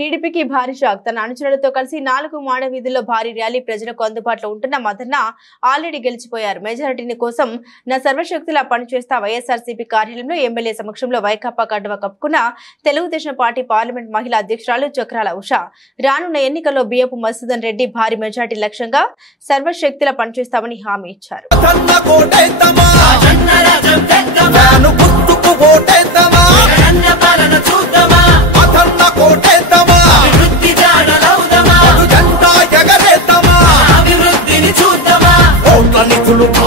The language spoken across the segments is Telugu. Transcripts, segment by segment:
టీడీపీకి భారీ షాక్. తన అనుచరులతో కలిసి 4 మాడ వీధుల్లో భారీ ర్యాలీ. ప్రజలకు అందుబాటులో ఉంటున్న మదన్న ఆల్రెడీ గెలిచిపోయారు. మెజారిటీని కోసం నా సర్వశక్తులా పనిచేస్తా. వైఎస్ఆర్సీపీ కార్యాలయంలో ఎమ్మెల్యే సమక్షంలో వైకాపా కండువా కప్పుకున్న తెలుగుదేశం పార్టీ పార్లమెంట్ మహిళా అధ్యక్షురాలు చక్రాల ఉష రానున్న ఎన్నికల్లో బియ్యపు మధుసూదన్ రెడ్డి భారీ మెజారిటీ లక్ష్యంగా సర్వశక్తులా పనిచేస్తామని హామీ ఇచ్చారు.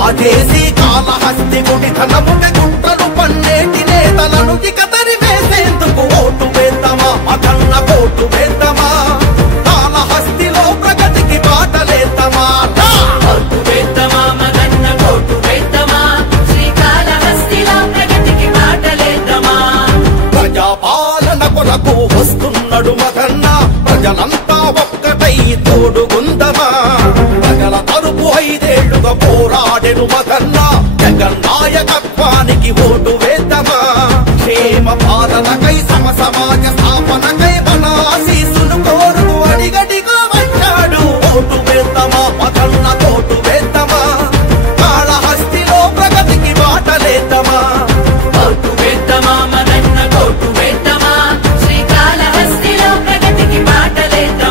ఆదేశీ కాళహస్తి గుడి ధనముని గుంటలు పన్నేటి నేతలను ఇక తరివేసేందుకు ఓటు వేద్దామా, మదన్న కోటు వేద్దామా.